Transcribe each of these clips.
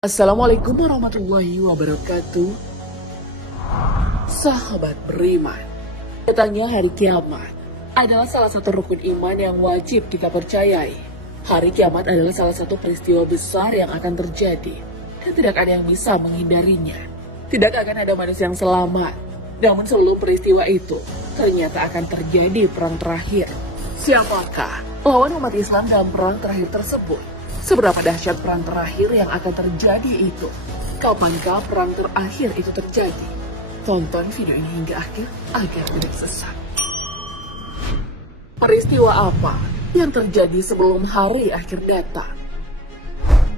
Assalamualaikum warahmatullahi wabarakatuh. Sahabat beriman, datangnya hari kiamat adalah salah satu rukun iman yang wajib kita percayai. Hari kiamat adalah salah satu peristiwa besar yang akan terjadi dan tidak ada yang bisa menghindarinya. Tidak akan ada manusia yang selamat. Namun sebelum peristiwa itu, ternyata akan terjadi perang terakhir. Siapakah lawan umat Islam dalam perang terakhir tersebut? Seberapa dahsyat perang terakhir yang akan terjadi itu? Kapankah perang terakhir itu terjadi? Tonton video ini hingga akhir agar tidak sesat. Peristiwa apa yang terjadi sebelum hari akhir datang?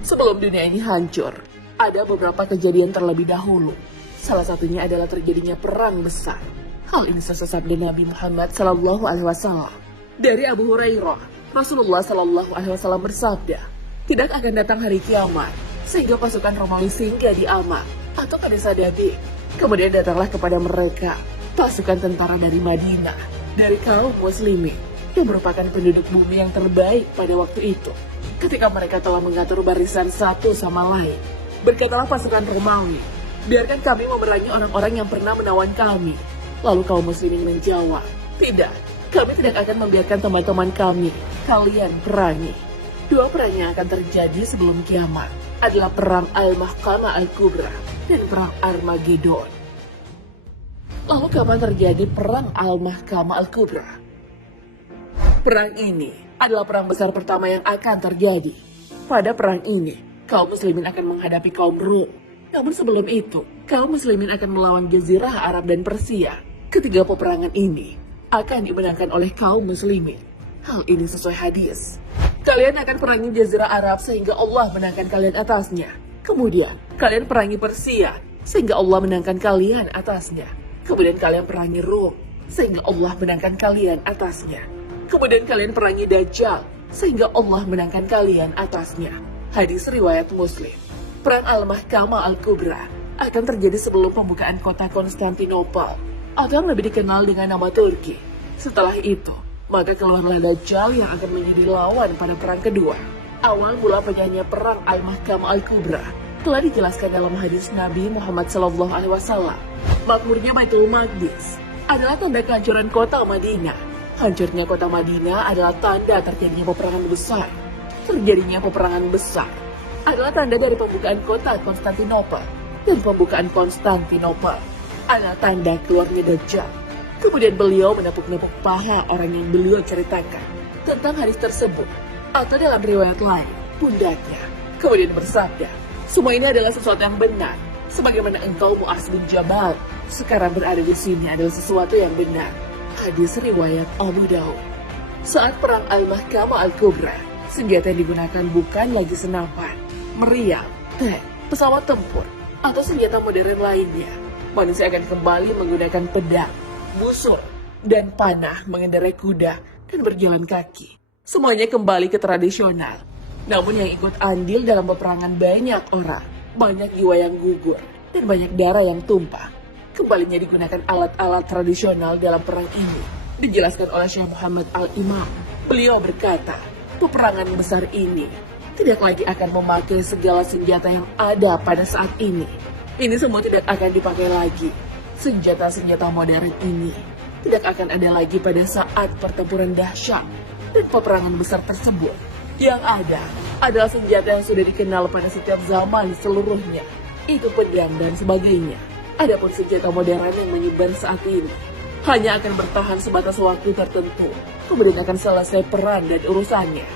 Sebelum dunia ini hancur, ada beberapa kejadian terlebih dahulu. Salah satunya adalah terjadinya perang besar. Hal ini sesabda Nabi Muhammad SAW. Dari Abu Hurairah, Rasulullah SAW bersabda, tidak akan datang hari kiamat sehingga pasukan Romawi singgah di Amak atau pada Sadadi. Kemudian datanglah kepada mereka pasukan tentara dari Madinah, dari kaum muslimin yang merupakan penduduk bumi yang terbaik pada waktu itu. Ketika mereka telah mengatur barisan satu sama lain, berkatalah pasukan Romawi, biarkan kami memerangi orang-orang yang pernah menawan kami. Lalu kaum muslimin menjawab, tidak, kami tidak akan membiarkan teman-teman kami, kalian perangi. Dua perang yang akan terjadi sebelum kiamat adalah perang Al-Mahkamah Al-Kubra dan perang Armageddon. Lalu kapan terjadi perang Al-Mahkamah Al-Kubra? Perang ini adalah perang besar pertama yang akan terjadi. Pada perang ini, kaum muslimin akan menghadapi kaum Rum. Namun sebelum itu, kaum muslimin akan melawan Jazirah Arab dan Persia. Ketiga peperangan ini akan dimenangkan oleh kaum muslimin. Hal ini sesuai hadis. Kalian akan perangi Jazirah Arab sehingga Allah menangkan kalian atasnya. Kemudian, kalian perangi Persia sehingga Allah menangkan kalian atasnya. Kemudian kalian perangi Rum sehingga Allah menangkan kalian atasnya. Kemudian kalian perangi Dajjal sehingga Allah menangkan kalian atasnya. Hadis riwayat Muslim. Perang Al-Mahkamah Al-Kubra akan terjadi sebelum pembukaan kota Konstantinopel atau yang lebih dikenal dengan nama Turki. Setelah itu, maka keluarlah Dajjal yang akan menjadi lawan pada perang kedua. Awal mula penyanyi perang Al-Mahkamah Al-Kubra telah dijelaskan dalam hadis Nabi Muhammad SAW. Makmurnya Baitul Maqdis adalah tanda kehancuran kota Madinah. Hancurnya kota Madinah adalah tanda terjadinya peperangan besar. Terjadinya peperangan besar adalah tanda dari pembukaan kota Konstantinopel. Dan pembukaan Konstantinopel adalah tanda keluarnya Dajjal. Kemudian beliau menepuk-nepuk paha orang yang beliau ceritakan tentang hadis tersebut. Atau dalam riwayat lain, pundaknya. Kemudian bersabda, semua ini adalah sesuatu yang benar. Sebagaimana engkau Mu'adz bin Jabal sekarang berada di sini adalah sesuatu yang benar. Hadis riwayat Abu Daud. Saat perang Al-Mahkamah Al-Kubra, senjata yang digunakan bukan lagi senapan, meriam, tank, pesawat tempur, atau senjata modern lainnya. Manusia akan kembali menggunakan pedang, busur, dan panah, mengendarai kuda, dan berjalan kaki. Semuanya kembali ke tradisional. Namun yang ikut andil dalam peperangan banyak orang, banyak jiwa yang gugur, dan banyak darah yang tumpah. Kembalinya digunakan alat-alat tradisional dalam perang ini, dijelaskan oleh Syekh Muhammad Al-Imam. Beliau berkata, peperangan besar ini tidak lagi akan memakai segala senjata yang ada pada saat ini. Ini semua tidak akan dipakai lagi. Senjata-senjata modern ini tidak akan ada lagi pada saat pertempuran dahsyat dan peperangan besar tersebut. Yang ada adalah senjata yang sudah dikenal pada setiap zaman seluruhnya, itu pedang dan sebagainya. Adapun senjata modern yang menyebar saat ini hanya akan bertahan sebatas waktu tertentu, kemudian akan selesai peran dan urusannya.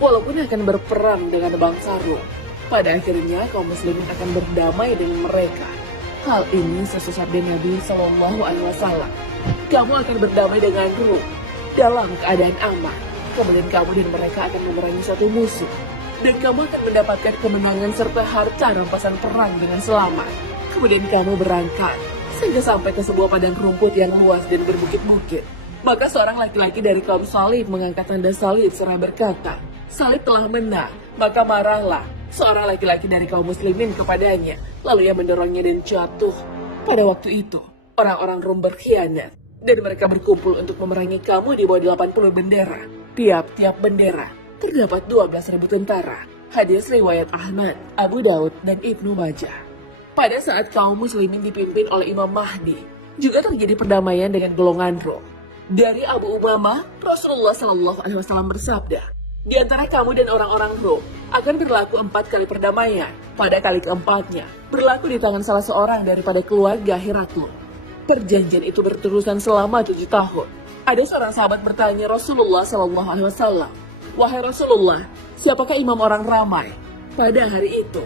Walaupun akan berperang dengan bangsa Rum, pada akhirnya kaum muslimin akan berdamai dengan mereka. Hal ini sesuai sabda Nabi SAW. Kamu akan berdamai dengan Rum dalam keadaan aman. Kemudian kamu dan mereka akan memerangi satu musuh. Dan kamu akan mendapatkan kemenangan serta harta rampasan perang dengan selamat. Kemudian kamu berangkat sehingga sampai ke sebuah padang rumput yang luas dan berbukit-bukit. Maka seorang laki-laki dari kaum salib mengangkat tanda salib seraya berkata, salib telah menang, maka marahlah seorang laki-laki dari kaum muslimin kepadanya, lalu ia mendorongnya dan jatuh. Pada waktu itu, orang-orang Rum berkhianat, dan mereka berkumpul untuk memerangi kamu di bawah 80 bendera. Tiap-tiap bendera terdapat 12.000 tentara. Hadis riwayat Ahmad, Abu Daud, dan Ibnu Majah. Pada saat kaum muslimin dipimpin oleh Imam Mahdi, juga terjadi perdamaian dengan golongan Rom. Dari Abu Umamah, Rasulullah Shallallahu Alaihi Wasallam bersabda, di antara kamu dan orang-orang Rom akan berlaku 4 kali perdamaian. Pada kali keempatnya, berlaku di tangan salah seorang daripada keluarga Heraklion. Perjanjian itu berterusan selama 7 tahun. Ada seorang sahabat bertanya Rasulullah Shallallahu Alaihi Wasallam, wahai Rasulullah, siapakah imam orang ramai pada hari itu?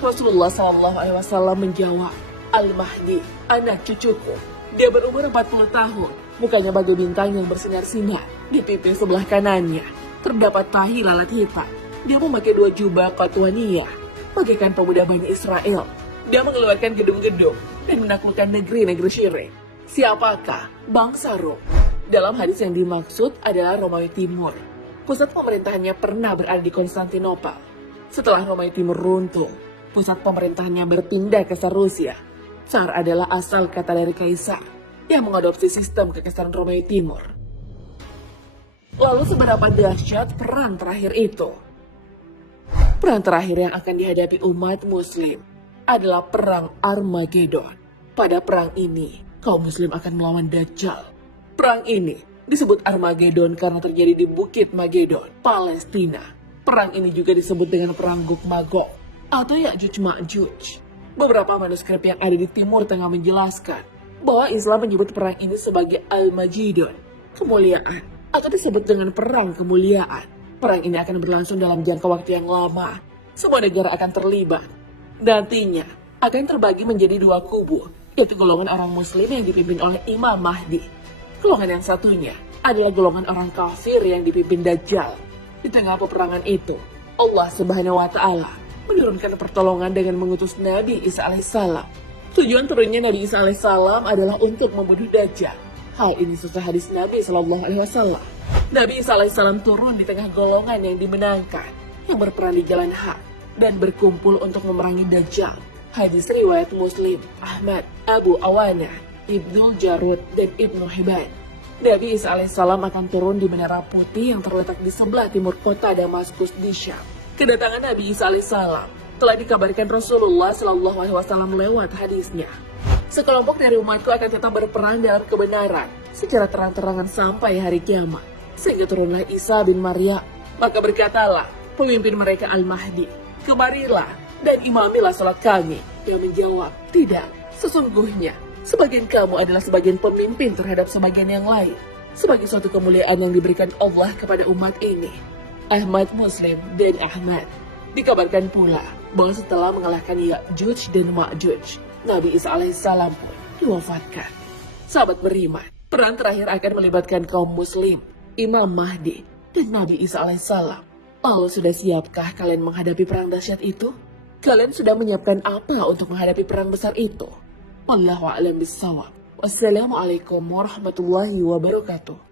Rasulullah Shallallahu Alaihi Wasallam menjawab, Al-Mahdi, anak cucuku. Dia berumur 40 tahun, mukanya bagai bintang yang bersinar-sinar. Di pipi sebelah kanannya terdapat tahi lalat hitam. Dia memakai 2 jubah qatwaniyah, bagaikan pemuda Bani Israel. Dia mengeluarkan gedung-gedung dan menaklukkan negeri-negeri syirik. Siapakah bangsa Rom? Dalam hadis yang dimaksud adalah Romawi Timur. Pusat pemerintahannya pernah berada di Konstantinopel. Setelah Romawi Timur runtuh, pusat pemerintahannya berpindah ke Rusia. Tsar adalah asal kata dari kaisar yang mengadopsi sistem kekaisaran Romawi Timur. Lalu seberapa dahsyat perang terakhir itu? Perang terakhir yang akan dihadapi umat muslim adalah perang Armageddon. Pada perang ini, kaum muslim akan melawan Dajjal. Perang ini disebut Armageddon karena terjadi di Bukit Magedon, Palestina. Perang ini juga disebut dengan perang Gog Magog atau Ya'juj Ma'juj. Beberapa manuskrip yang ada di Timur Tengah menjelaskan bahwa Islam menyebut perang ini sebagai Al-Majidon, kemuliaan, atau disebut dengan perang kemuliaan. Perang ini akan berlangsung dalam jangka waktu yang lama. Semua negara akan terlibat. Nantinya akan terbagi menjadi 2 kubu, yaitu golongan orang muslim yang dipimpin oleh Imam Mahdi. Golongan yang satunya adalah golongan orang kafir yang dipimpin Dajjal. Di tengah peperangan itu, Allah Subhanahu wa Ta'ala menurunkan pertolongan dengan mengutus Nabi Isa alaihissalam. Tujuan turunnya Nabi Isa alaihissalam adalah untuk membunuh Dajjal. Hal ini sesuai hadis Nabi Shallallahu Alaihi Wasallam. Nabi Isa alaihissalam turun di tengah golongan yang dimenangkan, yang berperan di jalan hak dan berkumpul untuk memerangi Dajjal. Hadis riwayat Muslim, Ahmad, Abu Awana, Ibnu Jarud, dan Ibnu Hibban. Nabi Isa alaihissalam akan turun di Menara Putih yang terletak di sebelah timur kota Damaskus di Syam. Kedatangan Nabi Isa alaihissalam telah dikabarkan Rasulullah Shallallahu Alaihi Wasallam lewat hadisnya. Sekelompok dari umatku akan tetap berperang dalam kebenaran secara terang-terangan sampai hari kiamat. Sehingga turunlah Isa bin Maryam. Maka berkatalah pemimpin mereka Al-Mahdi, kemarilah dan imamilah salat kami. Dia menjawab, tidak, sesungguhnya sebagian kamu adalah sebagian pemimpin terhadap sebagian yang lain, sebagai suatu kemuliaan yang diberikan Allah kepada umat ini. Ahmad Muslim dan Ahmad. Dikabarkan pula bahwa setelah mengalahkan Ya'juj dan Ma'juj, Nabi Isa alaihissalam pun diwafatkan. Sahabat beriman, perang terakhir akan melibatkan kaum muslim, Imam Mahdi, dan Nabi Isa alaihissalam. Lalu sudah siapkah kalian menghadapi perang dahsyat itu? Kalian sudah menyiapkan apa untuk menghadapi perang besar itu? Wallahu a'lam bishawab. Wassalamualaikum warahmatullahi wabarakatuh.